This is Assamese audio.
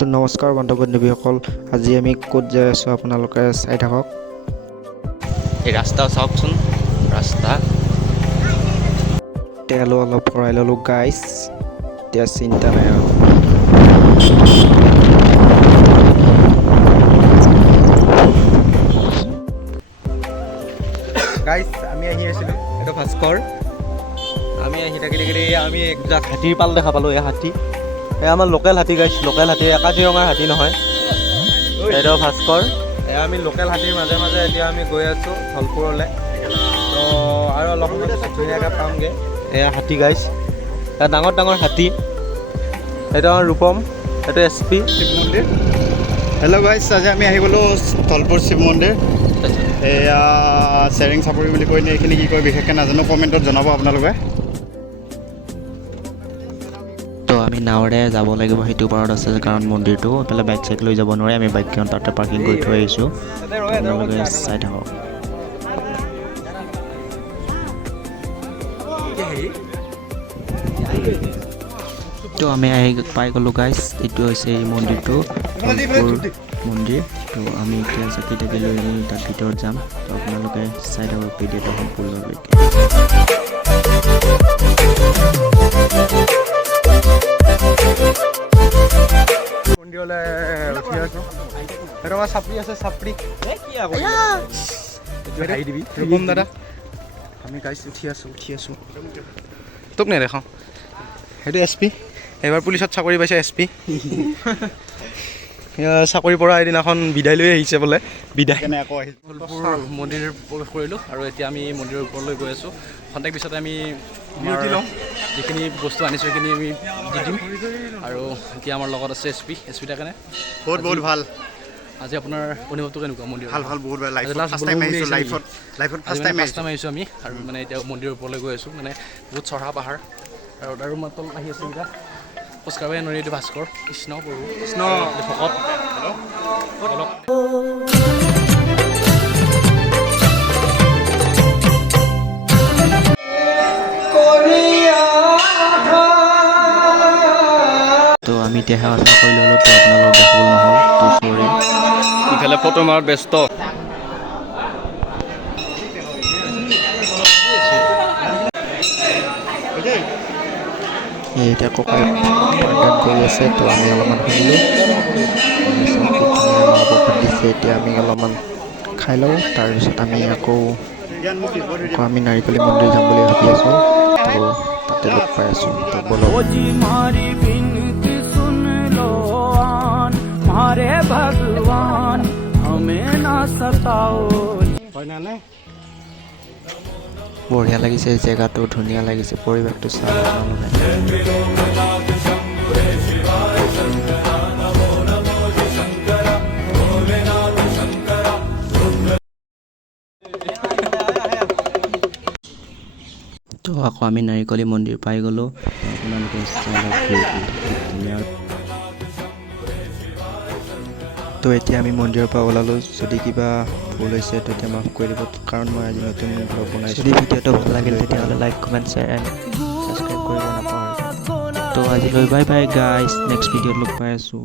তো নমস্কাৰ বন্ধু বান্ধৱীসকল, আজি আমি ক'ত যাই আছোঁ আপোনালোকে চাই থাকক। এই ৰাস্তা চাওকচোন, ৰাস্তা তেলো অলপ ভৰাই ল'লোঁ গাইছ, এতিয়া চিন্তা নাই আৰু। গাইজ আমি আহি আছিলোঁ, এইটো ভাস্কৰ। আমি আহি থাকি আমি একজাক হাতীৰ পাল দেখা পালোঁ। এই হাতী এয়া আমাৰ লোকেল হাতী গাইজ, লোকেল হাতী, কাজিৰঙাৰ হাতী নহয়। এইটো ভাস্কৰ। এয়া আমি লোকেল হাতীৰ মাজে মাজে এতিয়া আমি গৈ আছোঁ ধলপুৰলৈ। তো আৰু অলপ ধুনীয়াকৈ পামগৈ। এয়া হাতী গাইজ, এয়া ডাঙৰ ডাঙৰ হাতী। এইটো আমাৰ ৰূপম, এইটো SP শিৱ মন্দিৰ। হেল্ল' গাইজ, আজি আমি আহি গ'লোঁ ধলপুৰ শিৱ মন্দিৰ। এয়া চেৰেং চাপৰি বুলি কৈ নে এইখিনি কি কয় বিশেষকৈ নাজানো, কমেণ্টত জনাব আপোনালোকে। তো আমি নাৱেৰে যাব লাগিব, সেইটো পাৰত আছে কাৰণ মন্দিৰটো এইফালে বাইক চাইক লৈ যাব নোৱাৰে। আমি বাইকখন তাতে পাৰ্কিং কৰি থৈ আহিছোঁ, আপোনালোকে চাই থাকক। তো আমি আহি পাই গ'লোঁ গাইজ, এইটো হৈছে এই মন্দিৰটো, ধলপুৰ মন্দিৰ। তো আমি এতিয়া চাকি তাকি লৈ তাত ভিতৰত যাম। তো আপোনালোকে চাই থাকক ভিডিঅ'টো সম্পূৰ্ণলৈকে। মন্দিৰলৈ উঠি আছোঁ। সেইটো আমাৰ চাপৰি আছে, চাপৰি হাৰি দিবি ৰূপম দাদা। আমি গাইছ উঠি আছোঁ। তোক নেদেখাওঁ। সেইটো SP, এইবাৰ পুলিচত চাকৰি পাইছে SP। চাকৰিৰ পৰা এদিনাখন বিদায় লৈ আহিছে বোলে, বিদায় কেনে আকৌ আহি ধলপুৰ মন্দিৰ প্ৰৱেশ কৰিলোঁ। আৰু এতিয়া আমি মন্দিৰৰ ওপৰলৈ গৈ আছোঁ। খন্তেক পিছতে আমি ডিউটি ল'ম, যিখিনি বস্তু আনিছোঁ সেইখিনি আমি দি দিম। আৰু এতিয়া আমাৰ লগত আছে SP দা। কেনে বহুত ভাল। আজি আপোনাৰ অনুভৱটো কেনেকুৱা মন্দিৰ? ভাল বহুত ভাল। লাইফত ফাৰ্ষ্ট টাইম আহিছোঁ আমি। আৰু মানে এতিয়া মন্দিৰৰ ওপৰলৈ গৈ আছোঁ, মানে বহুত চঢ়া পাহাৰ। আৰু মাত্ৰ আহি আছে এতিয়া খোজকাঢ়িব নোৱাৰি। এইটো ভাস্কৰ, কৃষ্ণ প্ৰভু, কৃষ্ণ ভকত। তো আমি এতিয়া সেৱা চেৱা কৰি ল'লোঁ, তো আপোনালোক দেখিবলৈ নহ'ল, তো চৰি। ইফালে ফটো মাৰত ব্যস্ত। এতিয়া ককাই পাঠদান কৰি আছে, তো আমি অলপমান শুনিলোঁ। মাহ প্ৰসাদ দিছে, এতিয়া আমি অলপমান খাই লওঁ। তাৰপিছত আমি আকৌ আমি নাৰিকলী মন্দিৰ যাম বুলি ভাবি আছোঁ, তো তাতে লগ পাই আছোঁ। তো বলক। বঢ়িয়া লাগিছে জেগাটো, ধুনীয়া লাগিছে, পৰিৱেশটো চাওক আপোনালোকে। তো আকৌ আমি নাৰিকলী মন্দিৰ পাই গ'লোঁ। আপোনালোকে ধুনীয়া। তো এতিয়া আমি মন্দিৰৰ পৰা ওলালোঁ। যদি কিবা ভুল হৈছে তেতিয়া মাফ কৰি দিব, কাৰণ মই আজি নতুন ব্লগ বনাইছোঁ। যদি ভিডিঅ'টো ভাল লাগিল তেতিয়াহ'লে like, comment, share and subscribe কৰিব নাপাহৰিব। তো আজিলৈ বাই বাই গাইজ, নেক্সট ভিডিঅ'ত লগ পাই আছোঁ।